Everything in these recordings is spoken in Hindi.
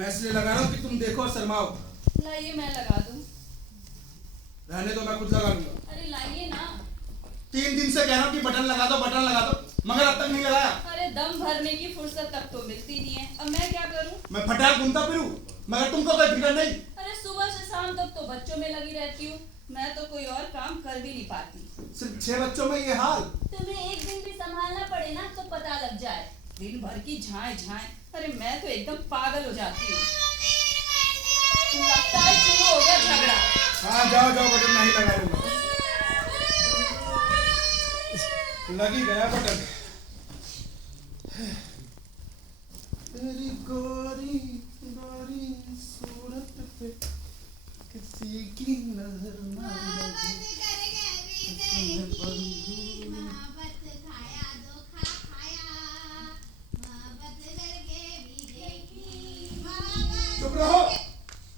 मैं इसलिए लगा रहा हूँ कि तुम देखो और शर्माओ। लाइए मैं लगा दूं। रहने दो, मैं खुद लगा लूंगा। अरे लाइए ना। 3 दिन से कह रहा हूँ कि बटन लगा दो, मगर अब तक नहीं लगाया। अरे दम भरने की फुर्सत तक तो मिलती नहीं है, अब मैं क्या करूं? मैं फटाक घूमता फिरूं, मगर तुमको कोई फिक्र नहीं। अरे सुबह से शाम तक तो बच्चों में लगी रहती हूँ, मैं तो कोई और काम कर भी नहीं पाती। सिर्फ 6 बच्चों में ये हाल। तुम्हें एक दिन भी संभालना पड़े ना तो पता लग जाए, दिन भर की झाए झाए। अरे मैं तो एकदम पागल हो जाती हूँ। लगता है शुरू हो गया झगड़ा। हाँ जाओ जाओ, बटन नहीं लगा लूंगा। लगी गया बटन। तेरी गोरी गोरी सूरत पे किसी की नजर ना लगी। चुप रहो।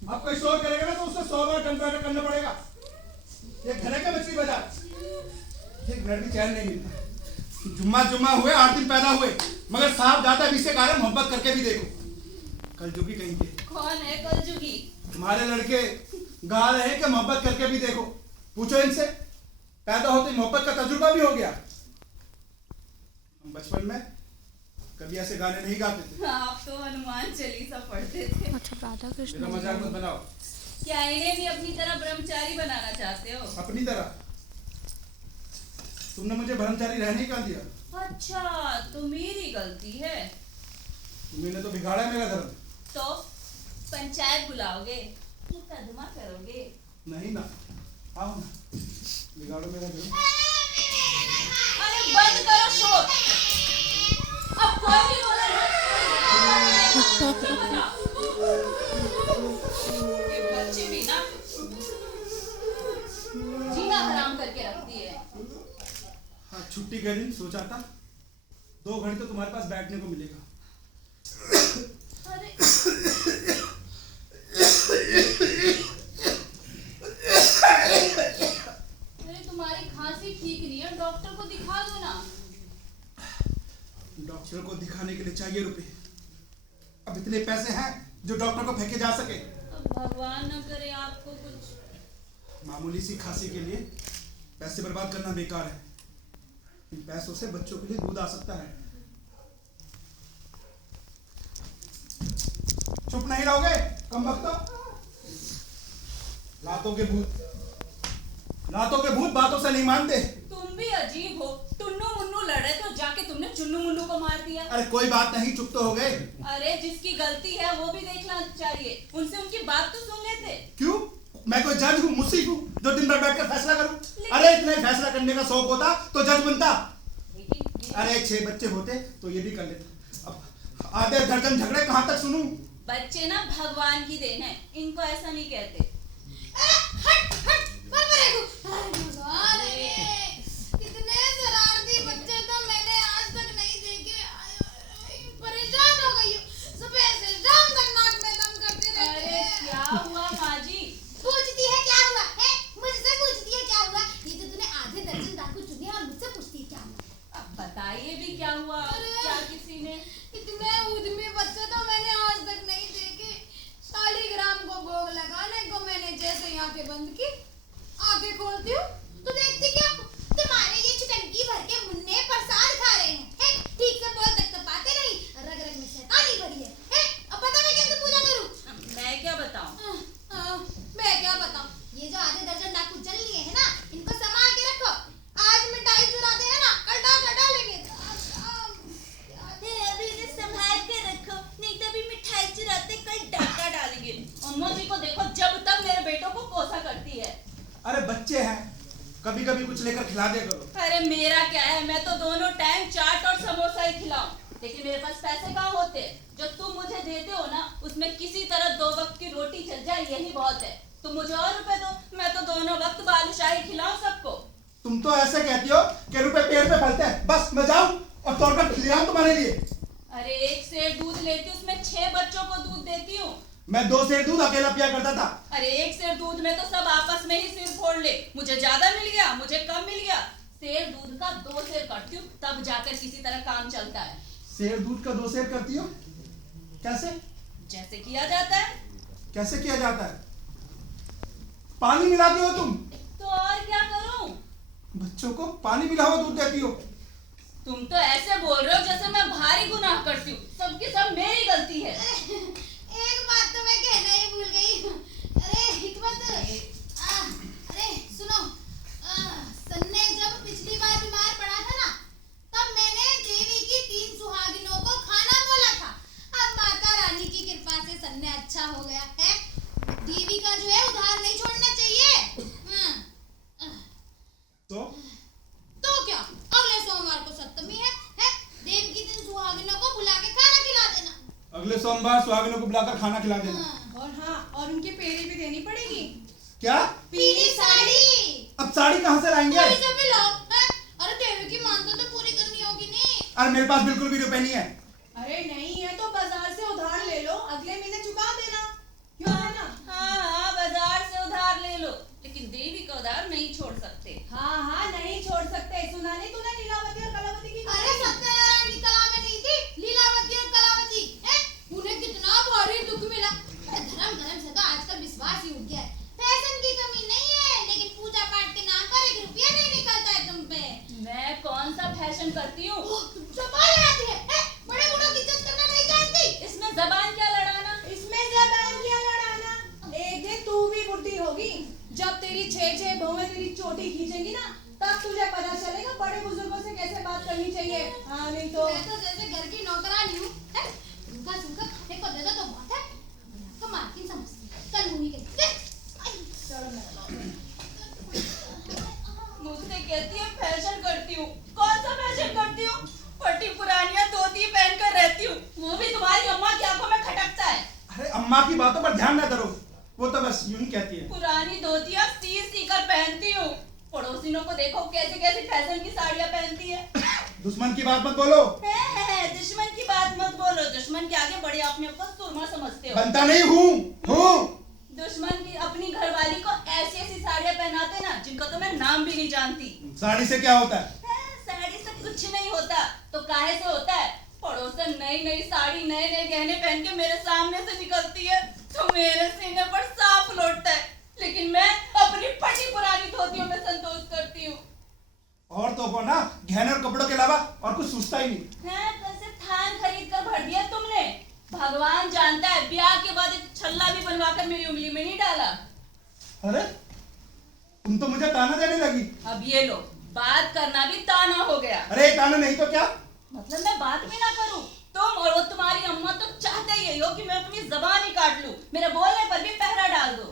अब कोई शोर करेगा ना तो उससे 100 बार टन करना पड़ेगा। ये घर का मछली बाजार, एक मिनट भी चैन नहीं मिलता। जुम्मा हुए 8 दिन पैदा हुए, मगर साहब दादा भी से कारण मोहब्बत करके भी देखो। कलजुगी कहीं के। कौन है कलजुगी? तुम्हारे लड़के गा रहे हैं कि मोहब्बत करके भी देखो। पूछो इनसे, पैदा होते मोहब्बत का तजुर्बा भी हो गया। हम बचपन में कभी ऐसे गाने नहीं गाते थे। आप तो हनुमान चालीसा पढ़ते थे। अच्छा राधा कृष्ण। मेरा मजाक मत बनाओ। क्या इन्हें भी अपनी तरह ब्रह्मचारी बनाना चाहते हो? अपनी तरह? तुमने मुझे ब्रह्मचारी रहने का दिया। अच्छा तो मेरी गलती है। तुमने तो बिगाड़ा मेरा धर्म। तो पंचायत बुलाओगे, मुकदमा करोगे? नहीं ना, आओ ना, बिगाड़ो मेरा धर्म। अरे बंद करो शोर, अब कोई भी बोले ना। ये बच्चे भी ना जीना हराम करके रखती है। हाँ, छुट्टी के दिन सोचा था 2 घंटे तो तुम्हारे पास बैठने को मिलेगा। अरे तुम्हारी खांसी ठीक नहीं है, डॉक्टर को दिखा दो ना। डॉक्टर को दिखाने के लिए चाहिए रुपए। अब इतने पैसे हैं जो डॉक्टर को फेंके जा सके? अब भगवान न करे आपको कुछ। मामूली सी खांसी के लिए पैसे बर्बाद करना बेकार है। इन पैसों से बच्चों के लिए दूध आ सकता है। चुप नहीं रहोगे कम वक्त? लातों के भूत बातों से नहीं मानते। तुम भी अजीब हो, टुन्नू मुन्नू लड़े तो जाके तुमने चुन्नू मुन्नू को मार दिया। अरे कोई बात नहीं, चुप तो हो गए। अरे जिसकी गलती है वो भी देखना चाहिए, उनसे उनकी बात तो सुन लेते। क्यों? मैं कोई जज हूँ, मुसीब हूँ जो दिन भर बैठकर फैसला करूं? अरे इतने फैसला करने का शौक होता तो जज बनता। अरे 6 बच्चे होते तो ये भी कर लेता। अब आधे दर्जन झगड़े कहाँ तक सुनूं? बच्चे ना भगवान की देन है, इनको ऐसा नहीं कहते। हट हट पर भगवान, कितने शरारती बच्चे तो मैंने आज तक नहीं देखे। परेशान हो गई हूँ, सुबह से शाम तक नाक में दम करते रहते अरे हैं। क्या हुआ माँ जी? पूछती है क्या हुआ है, मुझसे पूछती है क्या हुआ। ये तो तूने आधे दर्जन डाकू चुने और मुझसे पूछती है क्या हुआ। अब बताइए भी क्या हुआ? क्या किसी ने? इतने उद्यमी बच्चे तो मैंने आज तक नहीं देखे। शालिग्राम को भोग लगाने को मैंने जैसे ही आंखें बंद की, आंखें खोलती हूँ तो देखती क्या, तुम्हारे ये चुटंकी भर के मुन्ने प्रसाद खा रहे हैं। ठीक से बोल तक तो पाते नहीं, रग रग में शैतानी भरी है। अब पता मैं कैसे पूजा करूँ? मैं क्या बताऊं? मैं क्या बताऊं? ये जो आधे दर्जन डाकू चल लिए हैं ना, इनको संभाल के रखो। आज मिठाई चुराते हैं ना, कल डाका डालेंगे। अभी इन्हें संभाल के रखो, नहीं तो अभी मिठाई चुराते कल डाका डालेंगे। अम्मा जी को देखो जब तक मेरे बेटों को कोसा करती है। अरे बच्चे हैं, कभी कभी कुछ लेकर खिला दिया करो। अरे मेरा क्या है, मैं तो दोनों टाइम चाट और समोसा ही खिलाऊं। लेकिन मेरे पास पैसे कहाँ होते? जो तुम मुझे देते हो ना, उसमें किसी तरह 2 वक्त की रोटी चल जाए यही बहुत है। तुम मुझे और रुपए दो, मैं तो दोनों वक्त बालूशाही खिलाऊं सबको। तुम तो ऐसे कहती हो कि रुपए पेड़ पे फलते हैं। बस मैं जाऊं और तोड़कर ले आऊं तुम्हारे लिए। अरे 1 सेर दूध लेती हूँ, उसमें 6 बच्चों को दूध देती हूँ। मैं 2 सेर दूध अकेला पिया करता था। अरे 1 सेर दूध में तो सब आपस में ही सिर फोड़ ले। मुझे ज्यादा मिल गया, मुझे कम मिल गया। सेर दूध का 2 सेर करती हूँ, तब जाकर किसी तरह काम चलता है। सेर दूध का 2 सेर करती हो? कैसे? जैसे किया जाता है। कैसे किया जाता है? पानी मिलाती हो तुम? तो और क्या करूं? बच्चों को पानी मिला हुआ दूध देती हो? तुम तो ऐसे बोल रहे हो जैसे मैं भारी गुनाह करती हूँ। सबकी सब मेरी गलती है। एक बात तो मैं कहना ही भूल गई। अरे हिकमत, अरे सुनो, सन्ने जब पिछली बार बीमार पड़ा था ना, तब मैंने देवी की 3 सुहागिनों को खाना बोला था। अब माता रानी की कृपा से सन्ने अच्छा हो गया है। देवी का जो है उधार नहीं छोड़ना चाहिए। तो क्या, अगले सोमवार को सप्तमी है? देव की 3 सुहागिनों को बुला के खाना खिला देना। अगले सोमवार सुहागिनों को बुलाकर खाना खिला देना। और उनकी पेरी भी देनी पड़ेगी। क्या? पीली साड़ी। अब साड़ी कहाँ से लाएंगे? कोई से भी लो, हैं? अरे देवी की मानता तो पूरी करनी होगी नहीं। अरे मेरे पास बिल्कुल भी रुपए नहीं है। अरे नहीं है तो बाजार से उधार ले लो, अगले महीने चुका देना। क्यों है ना? हाँ, बाजार से उधार ले लो, लेकिन देवी का उधार नहीं छोड़ सकते। हाँ नहीं छोड़ सकते। सुना नहीं तूने लीलावती और कलावती की? अरे सत्यनारायण की कला में नहीं थी लीलावती और कलावती? हैं? उन्हें कितना भारी दुख मिला। अरे धर्म से तो आजकल विश्वास ही उठ गया है। फैशन की कमी नहीं है, लेकिन पूजा पाठ के नाम पर 1 रुपया नहीं निकलता है तुम पे। मैं कौन सा फैशन करती हूँ? जबान लड़ाती है, हैं? बड़े बूढ़ों की इज्जत करना नहीं जानती। इसमें जबान क्या लड़ाना? इसमें जबान क्या लड़ाना? एक दिन तू भी बुढ़ी होगी, जब तेरी 6 बहुएं तेरी चोटी खींचेंगी ना, तब तुझे पता चलेगा बड़े बुजुर्गों से कैसे बात करनी चाहिए। हाँ नहीं तो मैं तो जैसे घर की नौकरानी हूँ, हैं? उनका झुमका खाने को दे दो तो बहुत है। तो मालकिन समझती है। कल मुंह के चलो मैं मुझसे कहती है फैशन करती हूँ। कौन सा फैशन करती हूँ? फटी पुरानियां धोती पहनकर रहती हूँ, वो भी तुम्हारी अम्मा की आंखों में खटकता है। अरे अम्मा की बातों पर ध्यान न करो, वो तो बस यूं ही कहती है। पुरानी धोतियां सी कर पहनती हूँ। पड़ोसियों को देखो कैसे कैसे फैशन की साड़ियाँ पहनती है। दुश्मन की बात मत बोलो। दुश्मन की बात मत बोलो। दुश्मन के आगे बड़े अपने आप को सुरमा समझते हो। बनता नहीं हूँ। दुश्मन की अपनी घरवाली को ऐसी ऐसी साड़ियाँ पहनाते ना, जिनका तो मैं नाम भी नहीं जानती। साड़ी से क्या होता है? साड़ी से कुछ नहीं होता तो काहे से होता है? पड़ोसन नई साड़ी नए गहने पहन के मेरे सामने से निकलती है तो मेरे सीने पर सांप लौटता है, लेकिन मैं अपनी फटी पुरानी धोतियों में संतोष करती हूँ। और तो वो ना गहने और कपड़ों के अलावा और कुछ सोचता ही नहीं है। कैसे थान खरीद कर भर दिया तुमने? भगवान जानता है ब्याह के बाद एक छल्ला भी बनवाकर मेरी उंगली में नहीं डाला। अरे तुम तो मुझे ताना देने लगी। अब ये लो, बात करना भी ताना हो गया। अरे ताना नहीं तो क्या? मतलब मैं बात भी ना करूं? तुम और वो तुम्हारी अम्मा तो चाहते ही हो कि मैं अपनी जबान ही काट लूं, मेरे बोलने पर भी पहरा डाल दो।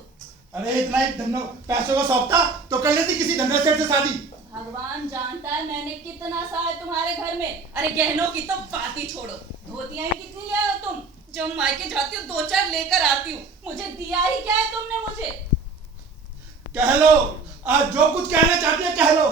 अरे इतना ही धन्नो पैसों का शौक था तो कर लेती किसी धंधा सेठ से शादी। भगवान जानता है मैंने कितना सा है तुम्हारे घर में। अरे गहनों की तो बात ही छोड़ो, धोतियां ही कितनी ले आओ तुम? जब मायके जाती हो 2-4 लेकर आती हूँ, मुझे दिया ही क्या है तुमने मुझे? कह लो, आज जो कुछ कहना चाहती है कह लो,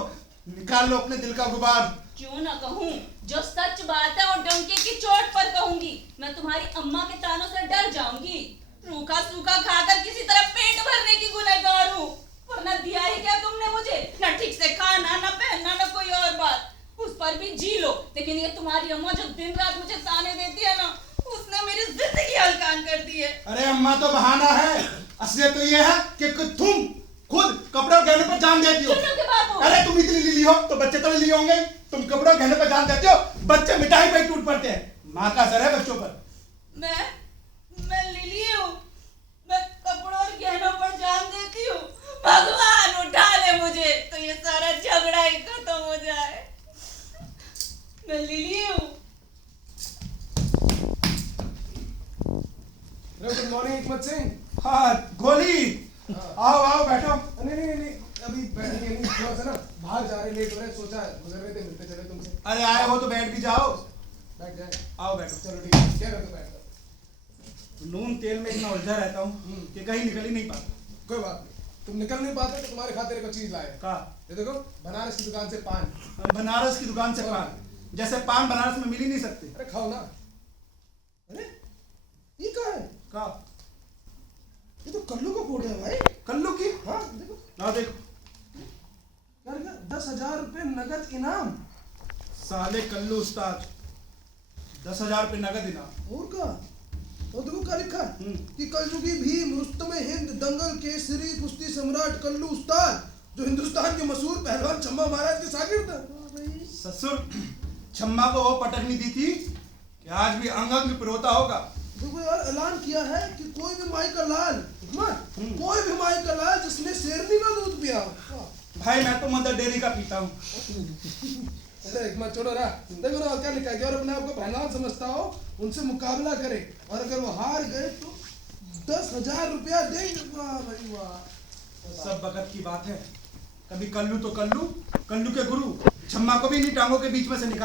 निकाल लो अपने दिल का गुबार। क्यों ना कहूँ? जो सच बात है वो डंके की चोट पर कहूंगी। मैं तुम्हारी अम्मा के तानों से डर जाऊंगी। रूखा सूखा खाकर किसी तरह पेट भरने की गुनहगार हूँ, वरना दिया ही क्या तुमने मुझे? न ठीक से खाना, न पहनना, न कोई और बात। उस पर भी जी लो, लेकिन ये तुम्हारी अम्मा जो दिन रात मुझे ताने देती है ना, उसने मेरी जिंदगी हलकान कर दी है। अरे अम्मा तो बहाना है, असलियत तो ये है कि तुम खुद कपड़े और गहने पर जान देती हो। अरे तुम इतनी लीली हो तो बच्चे तो लीली होंगे। तुम कपड़े और गहने पर जान देते हो, बच्चे मिठाई पे टूट पड़ते हैं। माँ का असर है बच्चों पर। मैं लीली हूँ, मैं कपड़ों और गहनों पर जान देती हूँ। भगवान उठा ले मुझे तो ये सारा झगड़ा ही खत्म हो जाए। मैं लीली हूँ। गुड मॉर्निंग हिकमत सिंह। हाँ गोली, आओ बैठो। नहीं अभी बैठेंगे नहीं, थोड़ा सा ना बाहर जा रहे, लेट हो रहे, सोचा गुजर रहे थे, मिलते चले तुमसे। अरे आए हो तो बैठ भी जाओ। बैठ जाए, आओ बैठो। चलो ठीक है, क्या करते बैठ जाओ। नून तेल में इतना उलझा रहता हूँ कि कहीं निकल ही नहीं पाता। कोई बात नहीं, तुम निकल नहीं पाते तो तुम्हारे खातिर एक चीज लाए। का? ये देखो, बनारस की दुकान से पान। बनारस की दुकान से पान? जैसे पान बनारस में मिल ही नहीं सकते। अरे खाओ ना। अरे ये क्या है? का? ये तो कल्लू का फोटो है भाई। कल्लू की? हाँ देखो ना देखो। यार, 10,000 रुपए नगद इनाम। साले कल्लू उस्ताद, 10,000 रुपये नगद इनाम। और का? और देखो क्या लिखा है कि कलयुगी भीम, रुस्तम हिंद, दंगल केसरी, कुश्ती सम्राट कल्लू उस्ताद, जो हिंदुस्तान के मशहूर पहलवान छम्मा महाराज के शागिर्द है। ससुर छम्मा को वो पटकनी दी थी कि आज भी अंग अंग पिरोता होगा। देखो यार, ऐलान किया है कि कोई भी माई का लाल, कोई भी माई का लाल जिसने शेरनी का दूध पिया हो। भाई मैं तो मदर डेयरी का पीता हूँ। अरे हिकमत छोड़ो ना, देखो ना क्या लिखा है कि और अपने आप को पहलवान समझता हो उनसे मुकाबला करे, और अगर वो हार गए तो 10,000 रुपया देंगे। वाह भाई वाह। सब वक्त की बात है, कभी कल्लू तो कल्लू, कल्लू के गुरु छम्मा को भी नहीं टांगों के बीच में से निकाल